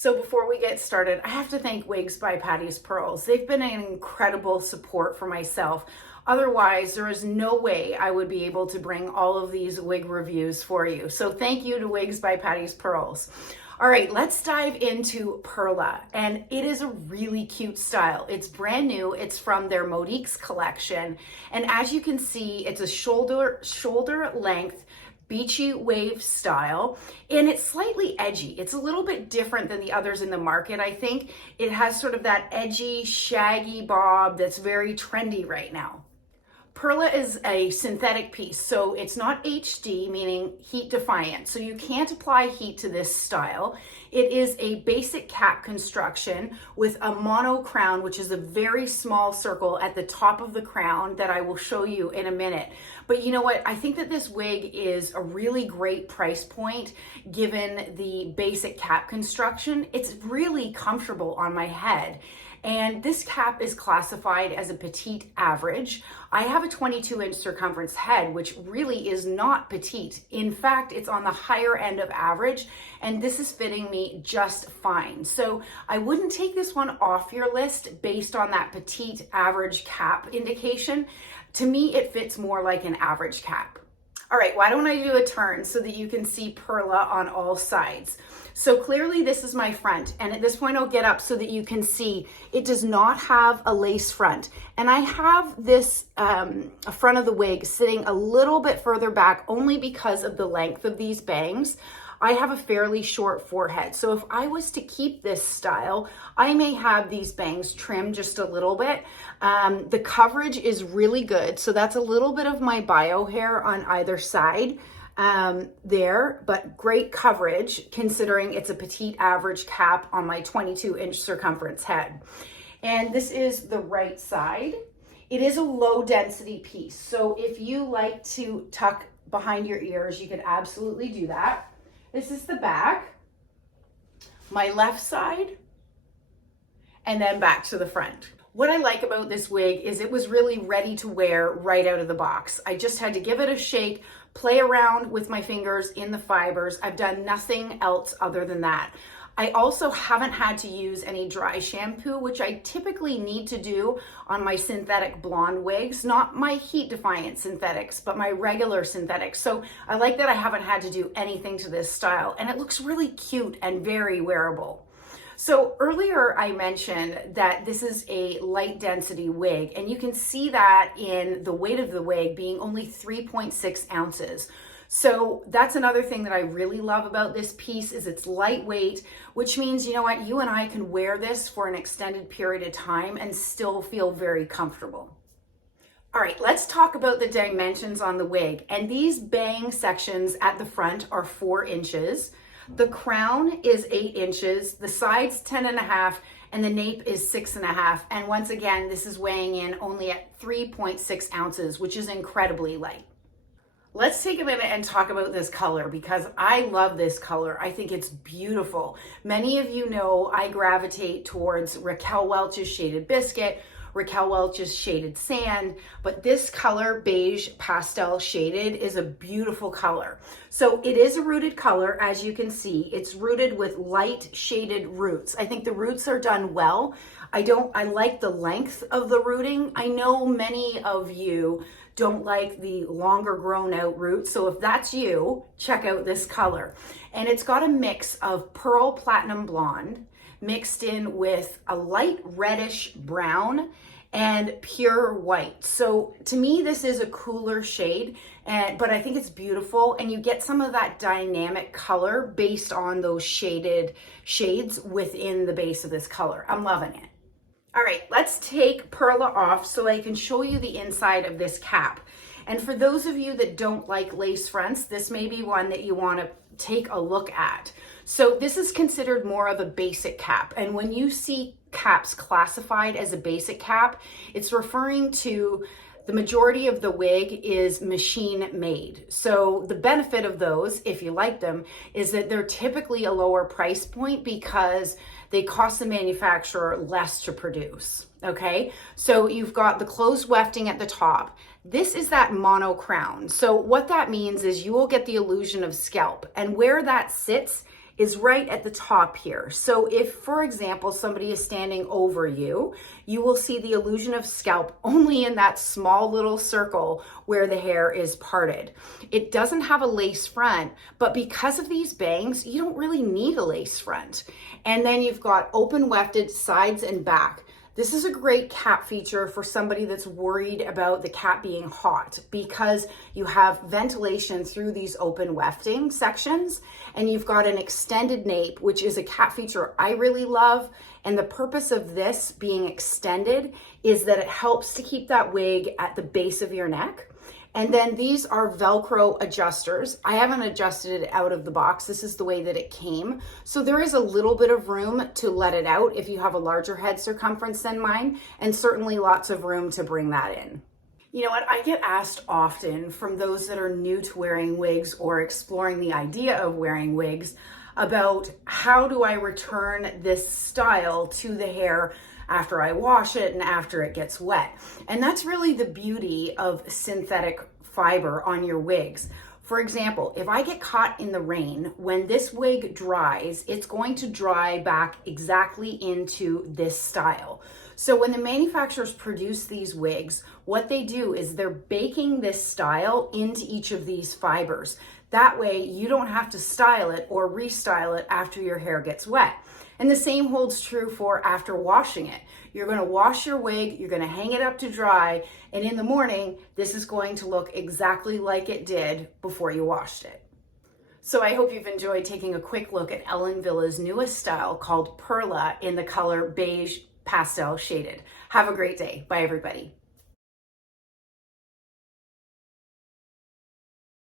So before we get started, I have to thank Wigs by Patti's Pearls. They've been an incredible support for myself. Otherwise, there is no way I would be able to bring all of these wig reviews for you. So thank you to Wigs by Patti's Pearls. All right, let's dive into PERLA, and it is a really cute style. It's brand new. It's from their Modiques collection, and as you can see, it's a shoulder length beachy wave style, and it's slightly edgy. It's a little bit different than the others in the market. I think it has sort of that edgy, shaggy bob that's very trendy right now. PERLA is a synthetic piece, so it's not HD, meaning heat defiant. So you can't apply heat to this style. It is a basic cap construction with a mono crown, which is a very small circle at the top of the crown that I will show you in a minute. But you know what? I think that this wig is a really great price point given the basic cap construction. It's really comfortable on my head. And this cap is classified as a petite average. I have a 22-inch circumference head, which really is not petite. In fact, it's on the higher end of average, and this is fitting me just fine. So I wouldn't take this one off your list based on that petite average cap indication. To me, it fits more like an average cap. All right, why don't I do a turn so that you can see PERLA on all sides? So clearly this is my front, and at this point I'll get up so that you can see it does not have a lace front. And I have this front of the wig sitting a little bit further back only because of the length of these bangs. I have a fairly short forehead, so if I was to keep this style, I may have these bangs trimmed just a little bit. The coverage is really good, so that's a little bit of my bio hair on either side there, but great coverage considering it's a petite average cap on my 22-inch circumference head. And this is the right side. It is a low density piece, so if you like to tuck behind your ears, you can absolutely do that. This is the back, my left side, and then back to the front. What I like about this wig is it was really ready to wear right out of the box. I just had to give it a shake, play around with my fingers in the fibers. I've done nothing else other than that. I also haven't had to use any dry shampoo, which I typically need to do on my synthetic blonde wigs, not my heat defiant synthetics, but my regular synthetics. So I like that I haven't had to do anything to this style, and it looks really cute and very wearable. So earlier I mentioned that this is a light density wig, and you can see that in the weight of the wig being only 3.6 ounces. So that's another thing that I really love about this piece is it's lightweight, which means, you know what, you and I can wear this for an extended period of time and still feel very comfortable. All right, let's talk about the dimensions on the wig. And these bang sections at the front are 4 inches. The crown is 8 inches, the sides 10.5, and the nape is 6.5. And once again, this is weighing in only at 3.6 ounces, which is incredibly light. Let's take a minute and talk about this color because I love this color. I think it's beautiful. Many of you know I gravitate towards Raquel Welch's Shaded Biscuit, Raquel Welch's Shaded Sand, but this color, Beige Pastel Shaded, is a beautiful color. So it is a rooted color, as you can see. It's rooted with light shaded roots. I think the roots are done well. I like the length of the rooting. I know many of you don't like the longer grown out roots. So if that's you, check out this color. And it's got a mix of pearl platinum blonde mixed in with a light reddish brown and pure white. So to me, this is a cooler shade, but I think it's beautiful. And you get some of that dynamic color based on those shaded shades within the base of this color. I'm loving it. All right, let's take PERLA off so I can show you the inside of this cap. And for those of you that don't like lace fronts, this may be one that you want to take a look at. So this is considered more of a basic cap. And when you see caps classified as a basic cap, it's referring to the majority of the wig is machine made. So the benefit of those, if you like them, is that they're typically a lower price point because they cost the manufacturer less to produce, okay? So you've got the closed wefting at the top. This is that mono crown. So what that means is you will get the illusion of scalp, and where that sits is right at the top here. So if, for example, somebody is standing over you, you will see the illusion of scalp only in that small little circle where the hair is parted. It doesn't have a lace front, but because of these bangs, you don't really need a lace front. And then you've got open wefted sides and back. This is a great cap feature for somebody that's worried about the cap being hot, because you have ventilation through these open wefting sections, and you've got an extended nape, which is a cap feature I really love. And the purpose of this being extended is that it helps to keep that wig at the base of your neck. And then these are Velcro adjusters. I haven't adjusted it out of the box. This is the way that it came. So there is a little bit of room to let it out if you have a larger head circumference than mine, and certainly lots of room to bring that in. You know what, I get asked often from those that are new to wearing wigs or exploring the idea of wearing wigs about how do I return this style to the hair after I wash it and after it gets wet. And that's really the beauty of synthetic fiber on your wigs. For example, if I get caught in the rain, when this wig dries, it's going to dry back exactly into this style. So when the manufacturers produce these wigs, what they do is they're baking this style into each of these fibers. That way you don't have to style it or restyle it after your hair gets wet. And the same holds true for after washing it. You're going to wash your wig, you're going to hang it up to dry, and in the morning, this is going to look exactly like it did before you washed it. So I hope you've enjoyed taking a quick look at Ellen Villa's newest style called PERLA in the color Beige Pastel Shaded. Have a great day. Bye, everybody.